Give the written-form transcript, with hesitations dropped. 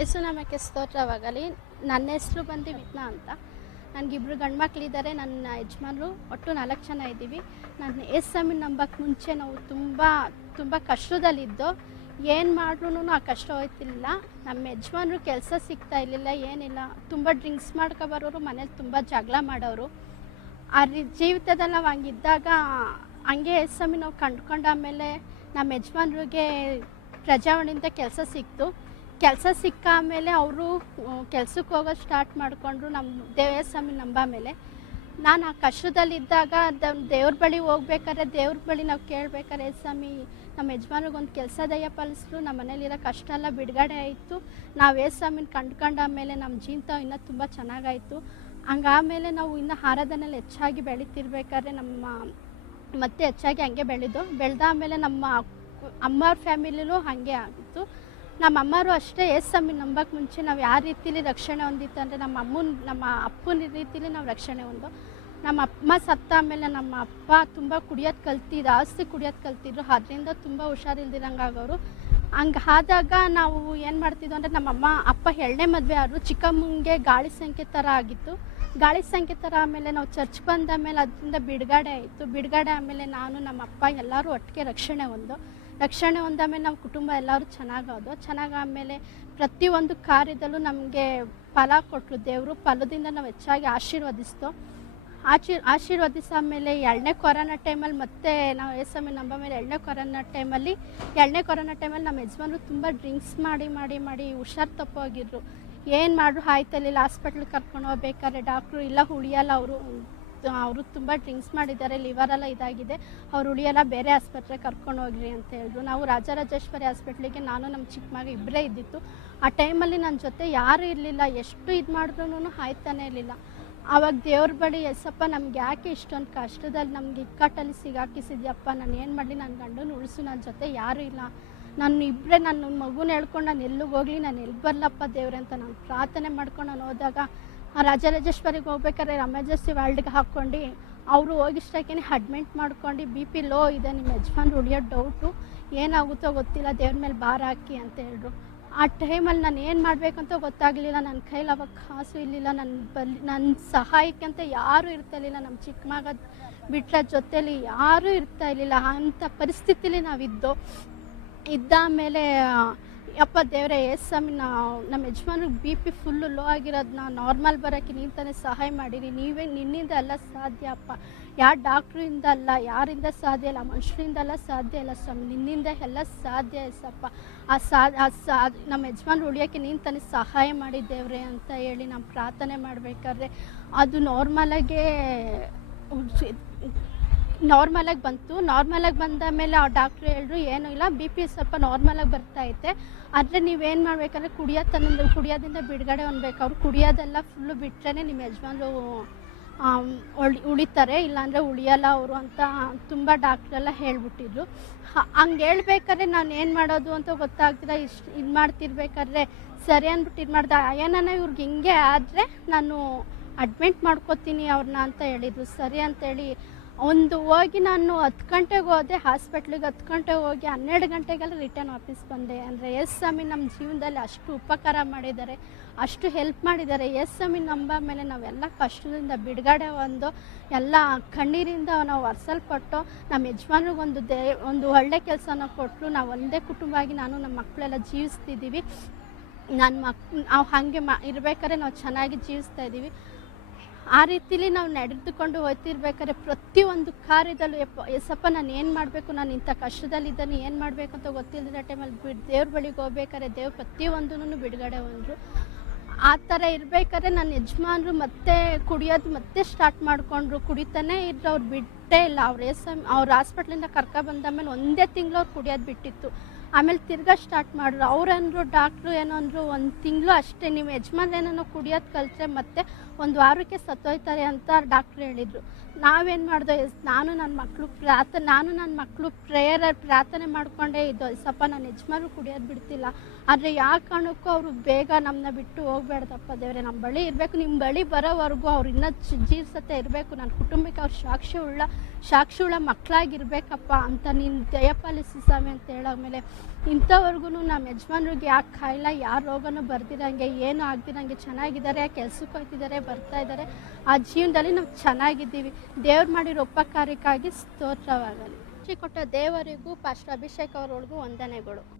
ಯೇಸು ನಾಮಕ್ಕೆ ಸ್ತೋತ್ರವಾಗಲಿ. ನನ್ನ ಹೆಸರು ಬಂದು ವಿಜ್ಞಾ ಅಂತ. ನನಗಿಬ್ಬರು ಗಂಡು ಮಕ್ಕಳಿದ್ದಾರೆ. ನನ್ನ ಯಜಮಾನರು ಒಟ್ಟು 4 ಜನ ಇದ್ದೀವಿ. ನಾನು ಯೇಸಮ್ಮನ ನಂಬಕ್ಕೆ ಮುಂಚೆ ನಾವು ತುಂಬ ಕಷ್ಟದಲ್ಲಿದ್ದು ಏನು ಮಾಡ್ರೂ ಆ ಕಷ್ಟ ಹೋಯ್ತಿಲ್ಲ. ನಮ್ಮ ಯಜಮಾನರು ಕೆಲಸ ಸಿಗ್ತಾ ಇರಲಿಲ್ಲ, ಏನಿಲ್ಲ. ತುಂಬ ಡ್ರಿಂಕ್ಸ್ ಮಾಡ್ಕೊಬರೋರು, ಮನೇಲಿ ತುಂಬ ಜಗಳ ಮಾಡೋರು. ಆ ಜೀವಿತದಲ್ಲಿ ನಾವು ಹಂಗಿದ್ದಾಗ ಹಂಗೆ ಯೇಸಮ್ಮಿ ನಾವು ಕಂಡ್ಕೊಂಡಾಮೇಲೆ ನಮ್ಮ ಯಜಮಾನ್ರಿಗೆ ಪ್ರಜಾವಣೆಯಿಂದ ಕೆಲಸ ಸಿಕ್ತು. ಕೆಲಸ ಸಿಕ್ಕ ಆಮೇಲೆ ಅವರು ಕೆಲ್ಸಕ್ಕೆ ಹೋಗೋದು ಸ್ಟಾರ್ಟ್ ಮಾಡಿಕೊಂಡ್ರು. ನಮ್ಮ ಯೇಸಮ್ಮಿ ನಂಬ ಮೇಲೆ ನಾನು ಆ ಕಷ್ಟದಲ್ಲಿದ್ದಾಗ ದೇವ್ರ ಬಳಿ ಹೋಗ್ಬೇಕಾದ್ರೆ, ದೇವ್ರ ಬಳಿ ನಾವು ಕೇಳಬೇಕಾದ್ರೆ, ಯೇಸಮ್ಮಿ ನಮ್ಮ ಯಜಮಾನ್ರಿಗೊಂದು ಕೆಲಸ ದಯಪಾಲಿಸಿದ್ರು. ನಮ್ಮ ಮನೇಲಿರೋ ಕಷ್ಟ ಎಲ್ಲ ಬಿಡುಗಡೆ ಆಯಿತು. ನಾವು ಯೇಸಮ್ಮಿನ ಕಂಡ್ಕೊಂಡಾಮೇಲೆ ನಮ್ಮ ಜೀವಿತ ಇನ್ನೂ ತುಂಬ ಚೆನ್ನಾಗಾಯಿತು. ಹಂಗಾಮೇಲೆ ನಾವು ಇನ್ನೂ ಆರಾಧನೆಯಲ್ಲಿ ಹೆಚ್ಚಾಗಿ ಬೆಳೀತಿರ್ಬೇಕಾದ್ರೆ ಮತ್ತೆ ಹೆಚ್ಚಾಗಿ ಹಂಗೆ ಬೆಳೆದಾಮೇಲೆ ನಮ್ಮ ಅಮ್ಮವ್ರ ಫ್ಯಾಮಿಲಿಲೂ ಹಾಗೆ ಆಗಿತ್ತು. ನಮ್ಮ ಅಮ್ಮರು ಅಷ್ಟೇ ಯೇಸಮ್ಮನ ನಂಬಕ್ಕೆ ಮುಂಚೆ ನಾವು ಯಾವ ರೀತಿಲಿ ರಕ್ಷಣೆ ಹೊಂದಿತ್ತು ಅಂದರೆ, ನಮ್ಮ ಅಪ್ಪನ ರೀತಿಲಿ ನಾವು ರಕ್ಷಣೆ ಹೊಂದು. ನಮ್ಮ ಅಮ್ಮ ಸತ್ತ ಮೇಲೆ ನಮ್ಮ ಅಪ್ಪ ತುಂಬ ಜಾಸ್ತಿ ಕುಡಿಯೋದು ಕಲ್ತಿದ್ರು. ಅದರಿಂದ ತುಂಬ ಹುಷಾರಿಲ್ದಿರಂಗಾಗೋರು. ಹಂಗೆ ಆದಾಗ ನಾವು ಏನು ಮಾಡ್ತಿದ್ವು ಅಂದರೆ, ನಮ್ಮ ಅಪ್ಪ 2ನೇ ಮದುವೆ ಆದರು. ಚಿಕ್ಕಮ್ಮಂಗೆ ಗಾಳಿ ಸಂಖ್ಯೆ ಥರ ಆಗಿತ್ತು. ಗಾಳಿ ಸಂಖ್ಯೆ ಥರ ಆಮೇಲೆ ನಾವು ಚರ್ಚ್ ಬಂದ ಮೇಲೆ ಅದರಿಂದ ಬಿಡುಗಡೆ ಆಯಿತು. ಬಿಡುಗಡೆ ಆಮೇಲೆ ನಾನು ನಮ್ಮ ಅಪ್ಪ ಎಲ್ಲರೂ ಒಟ್ಟಿಗೆ ರಕ್ಷಣೆ ಹೊಂದಾಮೇಲೆ ನಮ್ಮ ಕುಟುಂಬ ಎಲ್ಲರೂ ಚೆನ್ನಾಗಾದಮೇಲೆ ಪ್ರತಿಯೊಂದು ಕಾರ್ಯದಲ್ಲೂ ನಮಗೆ ಫಲ ಕೊಟ್ಟರು ದೇವರು. ಫಲದಿಂದ ನಾವು ಹೆಚ್ಚಾಗಿ ಆಶೀರ್ವದಿಸಾಮೇಲೆ 2ನೇ ಕೊರೋನಾ ಟೈಮಲ್ಲಿ ಮತ್ತೆ ನಾವು ಯೇಸಮ್ಮನ ನಂಬ ಮೇಲೆ 2ನೇ ಕೊರೋನಾ ಟೈಮಲ್ಲಿ ನಮ್ಮ ಯಜಮಾನರು ತುಂಬ ಡ್ರಿಂಕ್ಸ್ ಮಾಡಿ ಹುಷಾರು ತಪ್ಪೋಗಿದ್ರು. ಏನು ಮಾಡ್ರು ಆಯ್ತಲಿಲ್ಲ. ಹಾಸ್ಪಿಟ್ಲಿಗೆ ಕರ್ಕೊಂಡು ಹೋಗ್ಬೇಕಾದ್ರೆ ಡಾಕ್ಟ್ರು ಇಲ್ಲ, ಉಳಿಯಲ್ಲ, ಅವರು ತುಂಬ ಡ್ರಿಂಕ್ಸ್ ಮಾಡಿದ್ದಾರೆ, ಲಿವರೆಲ್ಲ ಇದಾಗಿದೆ, ಅವ್ರು ಉಳಿಯಲ್ಲ, ಬೇರೆ ಆಸ್ಪತ್ರೆಗೆ ಕರ್ಕೊಂಡು ಹೋಗ್ರಿ ಅಂತ ಹೇಳಿದ್ರು. ನಾವು ರಾಜರಾಜೇಶ್ವರಿ ಹಾಸ್ಪಿಟ್ಲಿಗೆ ನಾನು ನಮ್ಮ ಚಿಕ್ಕ ಮಗ ಇಬ್ಬರೇ ಇದ್ದಿತ್ತು. ಆ ಟೈಮಲ್ಲಿ ನನ್ನ ಜೊತೆ ಯಾರೂ ಇರಲಿಲ್ಲ. ಎಷ್ಟು ಇದು ಮಾಡಿದ್ರೂ ಆಯ್ತಾನೆ ಇರಲಿಲ್ಲ. ಆವಾಗ ದೇವ್ರ ಬಳಿ, ಎಸಪ್ಪ ನಮ್ಗೆ ಯಾಕೆ ಇಷ್ಟೊಂದು ಕಷ್ಟದಲ್ಲಿ ನಮ್ಗೆ ಇಕ್ಕಟ್ಟಲ್ಲಿ ಸಿಗಾಕಿಸಿದ್ಯಪ್ಪ, ನಾನು ಏನು ಮಾಡಲಿ, ನನ್ನ ಗಂಡನ ಉಳಿಸು, ನನ್ನ ಜೊತೆ ಯಾರೂ ಇಲ್ಲ, ನನ್ನ ಮಗುನ ಹೇಳ್ಕೊಂಡು ನಾನು ಎಲ್ಲಿಗೆ ಹೋಗಲಿ, ನಾನು ಎಲ್ಲಿ ಬರಲಪ್ಪ ದೇವ್ರೆ ಅಂತ ನಾನು ಪ್ರಾರ್ಥನೆ ಮಾಡ್ಕೊಂಡು ನಾನು ಹೋದಾಗ, ಆ ರಾಜರಾಜೇಶ್ವರಿಗೆ ಹೋಗ್ಬೇಕಾದ್ರೆ ಎಮರ್ಜೆನ್ಸಿ ವಾರ್ಡ್ಗೆ ಹಾಕ್ಕೊಂಡು ಅವರು ಹೋಗಿಷ್ಟಕ್ಕೇ ಅಡ್ಮಿಟ್ ಮಾಡ್ಕೊಂಡು BP ಲೋ ಇದೆ, ನಿಮ್ಮ ಯಜಮಾನ್ರು ಉಳಿಯೋ ಡೌಟು, ಏನಾಗುತ್ತೋ ಗೊತ್ತಿಲ್ಲ, ದೇವ್ರ ಮೇಲೆ ಭಾರ ಹಾಕಿ ಅಂತ ಹೇಳಿದ್ರು. ಆ ಟೈಮಲ್ಲಿ ನಾನು ಏನು ಮಾಡಬೇಕಂತ ಗೊತ್ತಾಗಲಿಲ್ಲ. ನನ್ನ ಕೈಲಿ ಅವಾಗ ಕಾಸು ಇರಲಿಲ್ಲ. ನನ್ನ ಸಹಾಯಕ್ಕಂತ ಯಾರೂ ಇರ್ತಾಯಿರಲಿಲ್ಲ. ನಮ್ಮ ಚಿಕ್ಕ ಮಗ ಬಿಟ್ಟರೆ ಜೊತೇಲಿ ಯಾರೂ ಇರ್ತಾಯಿರಲಿಲ್ಲ. ಅಂಥ ಪರಿಸ್ಥಿತಿಲಿ ಇದ್ದಾಮೇಲೆ ಅಪ್ಪ ದೇವರೇ, ಯೇಸಮ್ಮನ ನಮ್ಮ ಯಜಮಾನ್ರಿಗೆ BP ಫುಲ್ಲು ಲೋ ಆಗಿರೋದನ್ನ ನಾರ್ಮಲ್ ಬರೋಕ್ಕೆ ನೀನು ತಾನೇ ಸಹಾಯ ಮಾಡಿರಿ. ನಿನ್ನಿಂದ ಎಲ್ಲ ಸಾಧ್ಯ ಅಪ್ಪ, ಯಾವ ಡಾಕ್ಟ್ರಿಂದ ಅಲ್ಲ, ಯಾರಿಂದ ಸಾಧ್ಯ ಇಲ್ಲ, ಮನುಷ್ಯರಿಂದೆಲ್ಲ ಸಾಧ್ಯ ಇಲ್ಲ ಸ್ವಾಮಿ, ನಿನ್ನಿಂದ ಎಲ್ಲ ಸಾಧ್ಯ ಎಸಪ್ಪ. ನಮ್ಮ ಯಜಮಾನ್ರು ಉಳಿಯೋಕ್ಕೆ ನೀನು ತಾನೇ ಸಹಾಯ ಮಾಡಿ ದೇವ್ರೆ ಅಂತ ಹೇಳಿ ನಾವು ಪ್ರಾರ್ಥನೆ ಮಾಡಬೇಕಾದ್ರೆ ಅದು ನಾರ್ಮಲಾಗಿ ಬಂತು. ನಾರ್ಮಲಾಗಿ ಬಂದ ಮೇಲೆ ಆ ಡಾಕ್ಟ್ರು ಹೇಳಿದ್ರು, ಏನೂ ಇಲ್ಲ, BP ಸ್ವಲ್ಪ ನಾರ್ಮಲಾಗಿ ಬರ್ತಾಯಿದೆ, ಆದರೆ ನೀವೇನು ಮಾಡಬೇಕಂದ್ರೆ ಕುಡಿಯೋದಿಂದ ಬಿಡುಗಡೆ ಹೊಂದಬೇಕು. ಅವ್ರು ಕುಡಿಯೋದೆಲ್ಲ ಫುಲ್ಲು ಬಿಟ್ಟರೆ ನಿಮ್ಮ ಯಜಮಾನ್ರು ಉಳಿತಾರೆ, ಇಲ್ಲಾಂದರೆ ಉಳಿಯಲ್ಲ ಅವರು ಅಂತ ತುಂಬ ಡಾಕ್ಟ್ರೆಲ್ಲ ಹೇಳ್ಬಿಟ್ಟಿದ್ರು. ಹಂಗೆ ಹೇಳ್ಬೇಕಾದ್ರೆ ನಾನು ಏನು ಮಾಡೋದು ಅಂತ ಗೊತ್ತಾಗ್ತಿಲ್ಲ. ಇದು ಮಾಡ್ತಿರ್ಬೇಕಾದ್ರೆ ಸರಿ ಅಂದ್ಬಿಟ್ಟು ಇದು ಮಾಡ್ದೆ. ಏನನ್ನ ಇವ್ರಿಗೆ ಹಿಂಗೆ ಆದರೆ ನಾನು ಅಡ್ಮಿಟ್ ಮಾಡ್ಕೋತೀನಿ ಅವ್ರನ್ನ ಅಂತ ಹೇಳಿದ್ರು. ಸರಿ ಅಂತೇಳಿ ಹೋಗಿ ನಾನು 10 ಗಂಟೆಗೆ ಹೋದೆ ಹಾಸ್ಪಿಟ್ಲಿಗೆ. 10 ಗಂಟೆಗೆ ಹೋಗಿ 12 ಗಂಟೆಗೆಲ್ಲ ರಿಟರ್ನ್ ವಾಪಸ್ ಬಂದೆ. ಅಂದರೆ ಯೇಸಮ್ಮಿ ನಮ್ಮ ಜೀವನದಲ್ಲಿ ಅಷ್ಟು ಉಪಕಾರ ಮಾಡಿದ್ದಾರೆ, ಅಷ್ಟು ಹೆಲ್ಪ್ ಮಾಡಿದ್ದಾರೆ. ಯೇಸಮ್ಮಿ ನಂಬ ಮೇಲೆ ನಾವೆಲ್ಲ ಕಷ್ಟದಿಂದ ಬಿಡುಗಡೆ ಎಲ್ಲ ಕಣ್ಣೀರಿಂದ ನಾವು ಒರೆಸಲ್ಪಟ್ಟು ನಮ್ಮ ಯಜಮಾನ್ರಿಗೊಂದು ಒಂದು ಒಳ್ಳೆ ಕೆಲಸನ ಕೊಟ್ಟರು. ನಾವು ಒಂದೇ ಕುಟುಂಬ ಆಗಿ ನಾನು ನಮ್ಮ ಮಕ್ಕಳೆಲ್ಲ ಜೀವಿಸ್ತಿದ್ದೀವಿ. ನಾವು ಹಾಗೆ ಇರಬೇಕಾದ್ರೆ ನಾವು ಚೆನ್ನಾಗಿ ಜೀವಿಸ್ತಾ ಇದ್ದೀವಿ. ಆ ರೀತಿಲಿ ನಾವು ನಡೆದುಕೊಂಡು ಹೋಗ್ತಿರ್ಬೇಕಾದ್ರೆ ಪ್ರತಿಯೊಂದು ಕಾರ್ಯದಲ್ಲೂ ಎಸಪ್ಪ ನಾನು ಏನು ಮಾಡಬೇಕು, ನಾನು ಇಂಥ ಕಷ್ಟದಲ್ಲಿದ್ದಾನೆ, ಏನು ಮಾಡಬೇಕು ಅಂತ ಗೊತ್ತಿಲ್ಲದ ಟೈಮಲ್ಲಿ ದೇವ್ರ ಬಳಿಗೆ ಹೋಗ್ಬೇಕಾದ್ರೆ ದೇವ್ರು ಪ್ರತಿಯೊಂದೂ ಬಿಡುಗಡೆ ಹೊಂದರು. ಆ ಥರ ಇರಬೇಕಾದ್ರೆ ನನ್ನ ಯಜಮಾನ್ರು ಮತ್ತೆ ಕುಡಿಯೋದು ಮತ್ತೆ ಸ್ಟಾರ್ಟ್ ಮಾಡಿಕೊಂಡ್ರು. ಕುಡಿತಾನೇ ಇದ್ರು, ಅವ್ರು ಬಿಟ್ಟೇ ಇಲ್ಲ. ಅವ್ರು ಹಾಸ್ಪಿಟ್ಲಿಂದ ಬಂದಾಮೇಲೆ 1 ತಿಂಗಳು ಅವ್ರು ಕುಡಿಯೋದು ಬಿಟ್ಟಿತ್ತು. ಆಮೇಲೆ ತಿರ್ಗಾ ಸ್ಟಾರ್ಟ್ ಮಾಡಿದ್ರು. ಅವ್ರಂದ್ರು, ಡಾಕ್ಟ್ರು ಏನೋ ಅಂದರು, 1 ತಿಂಗಳು ಅಷ್ಟೇ, ನಿಮ್ಮ ಯಜಮಾನ್ರು ಏನೋ ಕುಡಿಯೋದು ಕಲಿತ್ರೆ ಮತ್ತೆ 1 ವಾರಕ್ಕೆ ಸತ್ತೋಯ್ತಾರೆ ಅಂತ ಡಾಕ್ಟ್ರು ಹೇಳಿದರು. ನಾವೇನು ಮಾಡಿದೆ, ನಾನು ನನ್ನ ಮಕ್ಕಳು ಪ್ರಾರ್ಥನೆ ಮಾಡಿಕೊಂಡೇ ಇದ್ದು, ಸ್ವಲ್ಪ ನನ್ನ ಯಜಮಾನ್ರು ಕುಡಿಯೋದು ಬಿಡ್ತಿಲ್ಲ, ಆದರೆ ಯಾವ ಕಾರಣಕ್ಕೂ ಅವರು ಬೇಗ ನಮ್ಮನ್ನ ಬಿಟ್ಟು ಹೋಗ್ಬೇಡ್ದಪ್ಪ ದೇವರೇ, ನಮ್ಮ ಬಳಿ ಇರಬೇಕು, ನಿಮ್ಮ ಬಳಿ ಬರೋವರೆಗೂ ಅವ್ರು ಇನ್ನೂ ಜೀವಿಸತ್ತೆ ಇರಬೇಕು, ನನ್ನ ಕುಟುಂಬಕ್ಕೆ ಅವ್ರು ಸಾಕ್ಷಿ ಉಳ್ಳ ಮಕ್ಕಳಾಗಿರ್ಬೇಕಪ್ಪ ಅಂತ ನೀನು ದಯಪಾಲಿಸಿ ಸ್ವಾಮಿ ಅಂತ ಹೇಳಾದ್ಮೇಲೆ ಇಂಥವ್ರಿಗೂ ನಮ್ಮ ಯಜಮಾನ್ರಿಗೆ ಯಾಕೆ ಕಾಯಿಲ್ಲ, ಯಾವ ರೋಗನೂ ಬರ್ದಿರಂಗೆ, ಏನೂ ಆಗ್ದಿರಂಗೆ ಚೆನ್ನಾಗಿದ್ದಾರೆ, ಕೆಲ್ಸಕ್ಕೆ ಹೋಗ್ತಿದ್ದಾರೆ, ಬರ್ತಾ ಇದ್ದಾರೆ. ಆ ಜೀವನದಲ್ಲಿ ನಾವು ಚೆನ್ನಾಗಿದ್ದೀವಿ. ದೇವ್ರು ಮಾಡಿರೋ ಉಪಕಾರಕ್ಕಾಗಿ ಸ್ತೋತ್ರವಾಗಲಿ. ಕೊಟ್ಟ ದೇವರಿಗೂ ಪಾಸ್ಟರ್ ಅಭಿಷೇಕ್ ಅವರೊಳಗೂ ವಂದನೆಗಳು.